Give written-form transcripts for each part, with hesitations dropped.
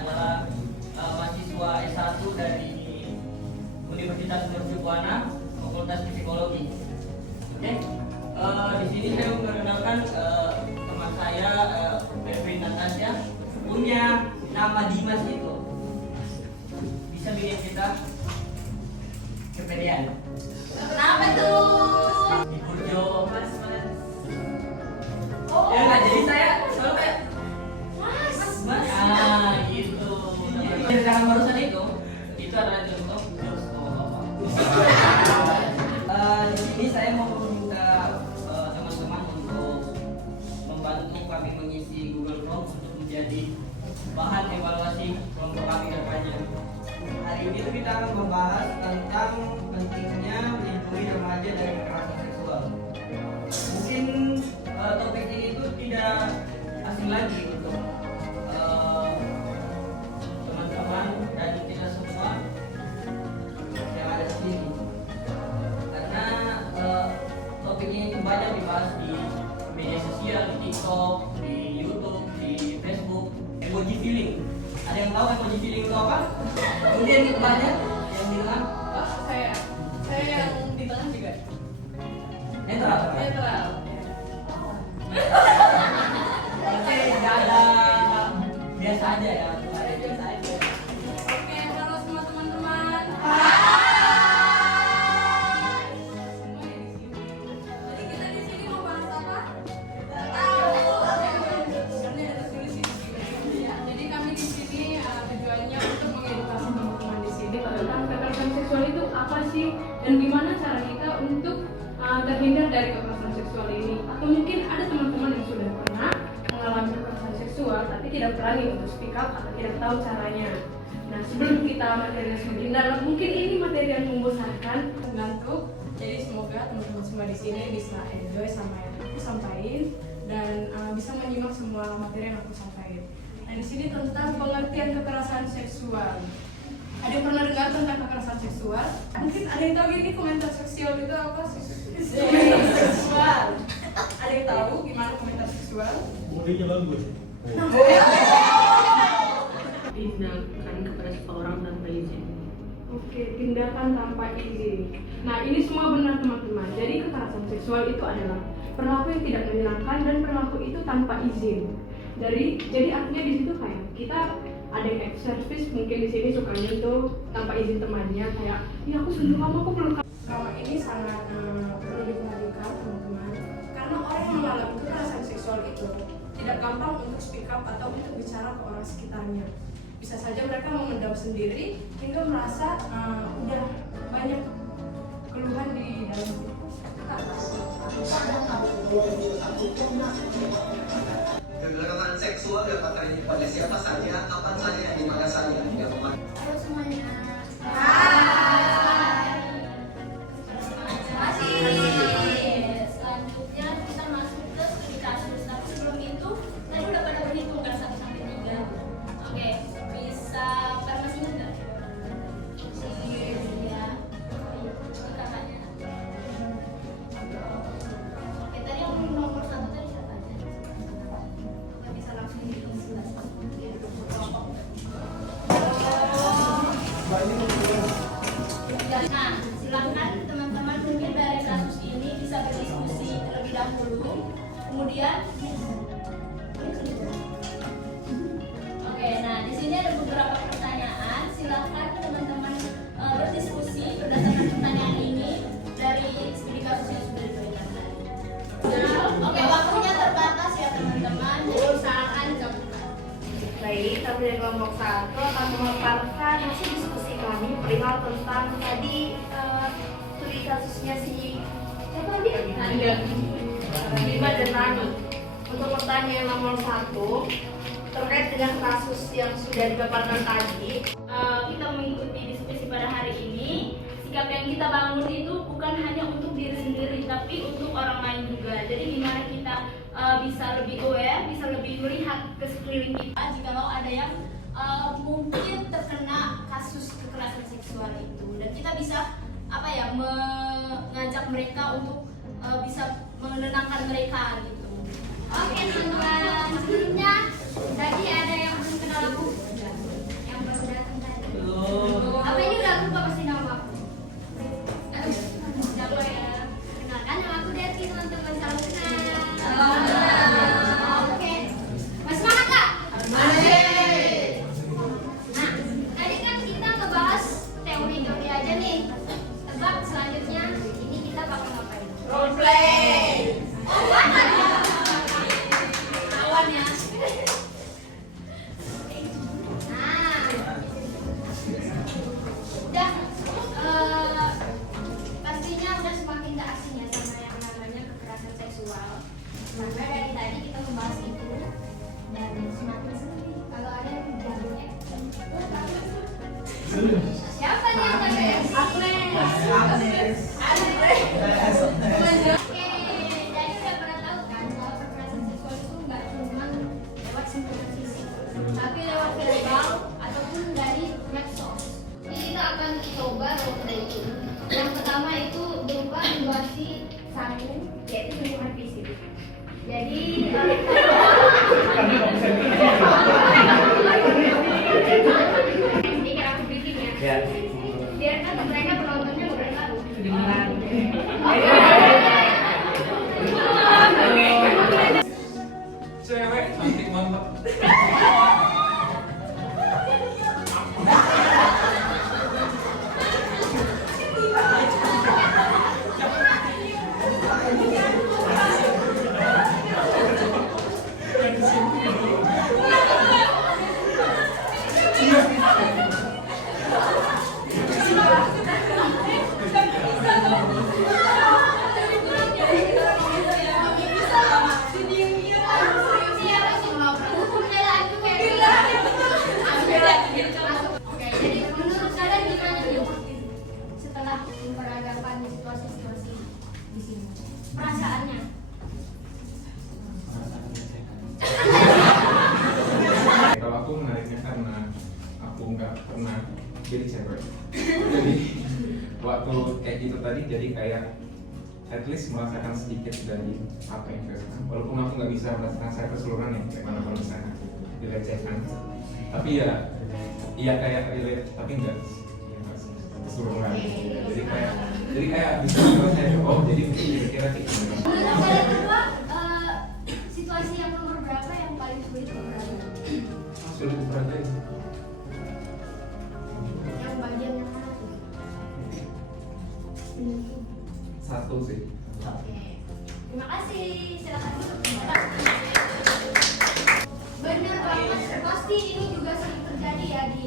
adalah mahasiswa S1 dari Universitas Mercu Buana, Fakultas Psikologi. Oke, di sini saya memperkenalkan teman saya, Febri Natasha, punya nama Dimas itu. Bisa bikin kita kepedean. Kenapa tuh? Di Burjo. Ya nggak, jadi saya selalu kayak Mas. Gitu. Yang barusan itu adalah contoh. Di sini saya mau meminta teman-teman untuk membantu kami mengisi Google Form untuk menjadi bahan evaluasi kelompok kami ke depannya. Hari ini kita akan membahas tentang pentingnya melindungi remaja dari kekerasan seksual. Mungkin topik ini itu tidak asing lagi untuk teman-teman dan kita semua yang ada di sini. Karena topiknya itu banyak dibahas di media sosial, di TikTok, di YouTube, di Facebook. Emoji feeling. Ada yang tahu emoji feeling itu apa? Kemudian banyak yang di tengah. Saya yang di tengah juga. Netral. Netral. Oke, nggak ada biasa aja ya. Saya biasa aja. Oke, halo semua teman-teman. Semua di sini. Jadi kita di sini mau bahas apa? Tidak tahu. Karena ada tulis di sini. Jadi kami di sini tujuannya untuk mengedukasi teman-teman di sini tentang kekerasan seksual itu apa sih dan gimana cara kita untuk terhindar dari kekerasan seksual ini. Atau mungkin ada teman-teman yang sudah pernah mengalami kekerasan seksual tapi tidak berani untuk speak up atau tidak tahu caranya. Nah, sebelum kita materi semakin dalam, mungkin ini materi yang membosankan, mengantuk. Jadi semoga teman-teman semua di sini bisa enjoy sama yang aku sampaikan dan bisa menyimak semua materi yang aku sampaikan. Nah, di sini tentang pengertian kekerasan seksual. Ada yang pernah dengar tentang kekerasan seksual? Mungkin ada yang tahu gini komentar seksual itu apa sih? Komentar seksual. Ada yang tahu gimana komentar seksual? Modelnya bagus. Tindakan kepada seseorang tanpa izin. Oke, tindakan tanpa izin. Nah, ini semua benar teman-teman. Jadi kekerasan seksual itu adalah perilaku yang tidak menyenangkan dan perilaku itu tanpa izin. Jadi artinya di situ kayak kita ada yang ex service mungkin di sini suka nyentuh tanpa izin temannya kayak, ya aku sentuh kamu, aku peluk kamu. Kalau ini sangat perlu diperhatikan teman-teman, karena orang yang mengalami kekerasan seksual itu tidak gampang untuk speak up atau untuk bicara ke orang sekitarnya. Bisa saja mereka memendam sendiri hingga merasa udah banyak keluhan di dalam diri. Kekerasan seksual dapat terjadi pada siapa saja, kapan saja, di mana saja. Halo semuanya. Selanjutnya kita masuk ke studi kasus. Tapi sebelum itu, tadi udah pada berhitung kan 1 sampai 3. Oke, bisa masih ingat nggak? Iya. Ini kakaknya. Oke, tadi yang nomor 1 tadi siapa aja? Nggak bisa langsung diisi. Nah, silakan teman-teman mungkin dari kasus ini bisa berdiskusi terlebih dahulu. Kemudian, oke, nah di sini ada beberapa pertanyaan. Silakan teman-teman berdiskusi berdasarkan pertanyaan ini dari studi kasus yang sudah diberikan tadi. Oke, waktunya terbatas ya teman-teman. Jadi usahakan jawab. Baik, kami dari kelompok 1 akan memaparkan hasil diskusi kami perihal tentang tadi studi kasusnya si siapa dia? Bima dan Nani. Untuk pertanyaan nomor 1 terkait dengan kasus yang sudah dipaparkan tadi, Kita mengikuti diskusi pada hari ini. Sikap yang kita bangun itu bukan hanya untuk diri sendiri, tapi untuk orang lain juga. Jadi gimana kita bisa lebih aware, bisa lebih melihat ke sekeliling kita jikalau ada yang mungkin terkena kasus kekerasan seksual itu, dan kita bisa mengajak mereka untuk bisa menenangkan mereka gitu. Oke teman-teman, sebelumnya tadi ada yang belum kenal aku. Siapa nih yang KBS? Agnes. Oke, jadi udah pernah tahu kan kalau kekerasan seksual itu nggak cuma lewat sentuhan fisik, tapi lewat verbal ataupun dari medsos. Jadi kita akan coba role itu. Yang pertama itu berupa situasi 1, yaitu sentuhan fisik. Jadi sedikit aku bikin ya. Biar kan mereka penontonnya udah tahu. Cewek cantik mantap. Oke, jadi menurut kalian gimana nih setelah memperagakan situasi-situasi di sini? Perasaannya? Kalau aku menariknya karena aku nggak pernah jadi cewek. Jadi waktu kayak gitu tadi jadi kayak at least merasakan sedikit dari apa yang saya rasakan. Walaupun aku nggak bisa merasakan saya keseluruhan ya, kayak mana kalau misalnya aku dilecehkan. Tapi ya kayak relate, tapi nggak keseluruhan. Jadi kayak bisa ngerasain, oh jadi kira-kira kayak gini. Menurut kalian berdua, situasi yang nomor berapa yang paling sulit diperagakan? Sulit diperhatiin. Yang bagian yang mana tuh? Satu sih. Oke, terima kasih. Silakan duduk. Benar banget, pasti ini juga sering terjadi ya di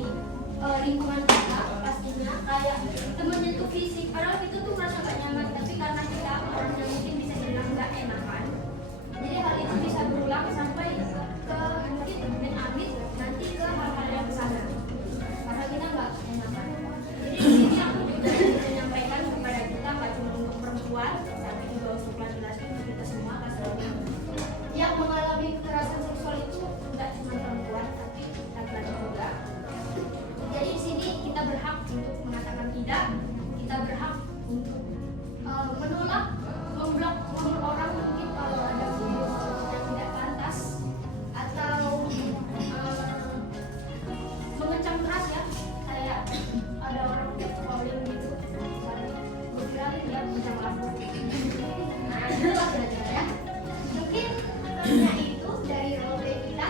lingkungan kita pastinya, kayak temen nyentuh fisik, padahal itu tuh merasa gak nyaman, tapi karena kita orangnya mungkin bisa dibilang gak enakan, jadi hal itu bisa berulang sampai ke mungkin amit-amit nanti ke hal-hal yang besar, padahal kita gak enakan. Jadi di sini aku juga ingin menyampaikan kepada kita, gak cuma untuk perempuan, tapi juga untuk laki-laki, untuk kita semua kasarnya, yang mengalami kekerasan seksual itu tidak cuma perempuan tapi laki-laki juga. Jadi di sini kita berhak untuk mengatakan tidak, kita berhak untuk menolak, memblok orang mungkin kalau ada video yang tidak pantas, atau mengecam keras ya, kayak ada orang calling gitu, berviralin ya mengecam aku. Nah itu lah kira-kira ya. Mungkin hanya itu dari role play kita.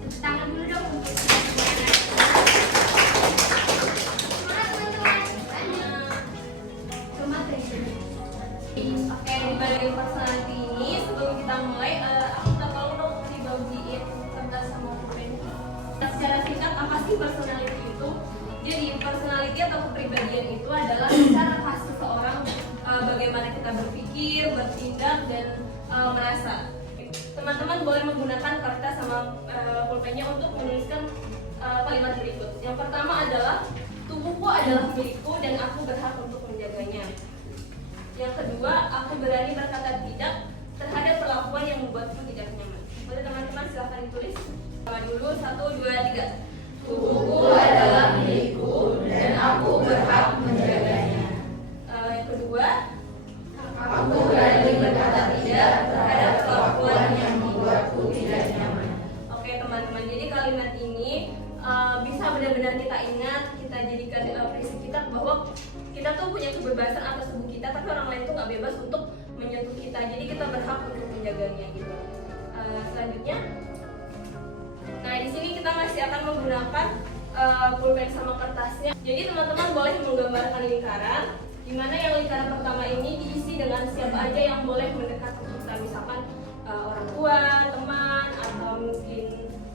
Tepuk tangan dulu dong untuk semuanya. Semangat teman-teman. Ke materi sini. Oke, di bagian personality ini sebelum kita mulai, aku minta tolong dong dibagiin kertas sama pulpen. Secara singkat, apa sih personality itu? Jadi personality atau kepribadian itu adalah cara khas seseorang, bagaimana kita berpikir, bertindak, dan merasa. Teman-teman boleh menggunakan kertas sama pulpennya untuk menuliskan kalimat berikut. Yang pertama adalah tubuhku adalah milikku dan aku berhak untuk menjaganya. Yang kedua, aku berani berkata tidak terhadap perlakuan yang membuatku tidak nyaman. Boleh teman-teman silahkan ditulis. Sama dulu, 1, 2, 3. Tubuhku adalah milikku dan aku berhak menjaganya. Yang kedua, aku berani berkata tidak terhadap perlakuan yang membuatku tidak nyaman. Oke teman-teman, jadi kalimat ini bisa benar-benar kita ingat, kita jadikan prinsip kita bahwa kita tuh punya kebebasan atas tubuh kita, tapi orang lain tuh nggak bebas untuk menyentuh kita. Jadi kita berhak untuk menjaganya gitu. Selanjutnya, nah di sini kita masih akan menggunakan pulpen sama kertasnya. Jadi teman-teman boleh menggambarkan lingkaran, di mana yang lingkaran pertama ini diisi dengan siapa aja yang boleh mendekat ke kita, misalkan orang tua, teman, atau mungkin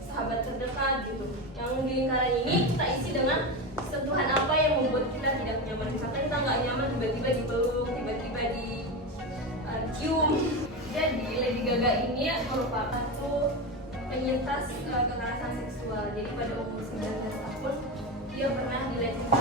sahabat terdekat gitu. Yang di lingkaran ini kita isi dengan sentuhan apa yang membuat kita tidak nyaman. Misalkan kita nggak nyaman tiba-tiba dipeluk, tiba-tiba di cium. Jadi Lady Gaga ini merupakan tuh penyintas kekerasan seksual. Jadi pada umur 19 tahun dia pernah dilecehkan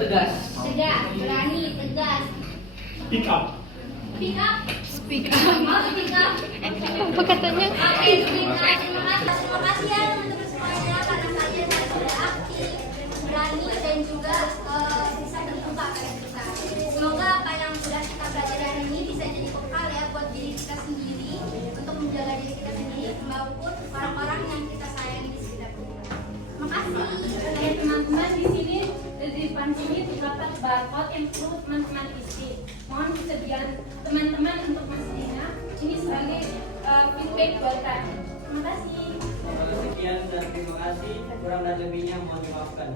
Tegas. Tegas, berani, tegas. Pick up. Speak up. Speak up. Mau speak up? Apa katanya? Oke, speak up. Terima kasih ya teman-teman semuanya karena kalian sudah aktif, berani dan juga bisa terbuka pada kita. Semoga apa yang sudah kita pelajari hari ini bisa jadi bekal ya buat diri kita sendiri untuk menjaga diri kita sendiri maupun orang-orang yang kita sayangi di sekitar kita. Terima kasih. Oke teman-teman, di sini di depan sini terdapat barcode yang perlu teman-teman isi. Mohon kesediaan teman-teman untuk mengisinya. Ini sebagai feedback buat kami. Terima kasih. Sekian dan terima kasih. Kurang dan lebihnya mohon dimaafkan.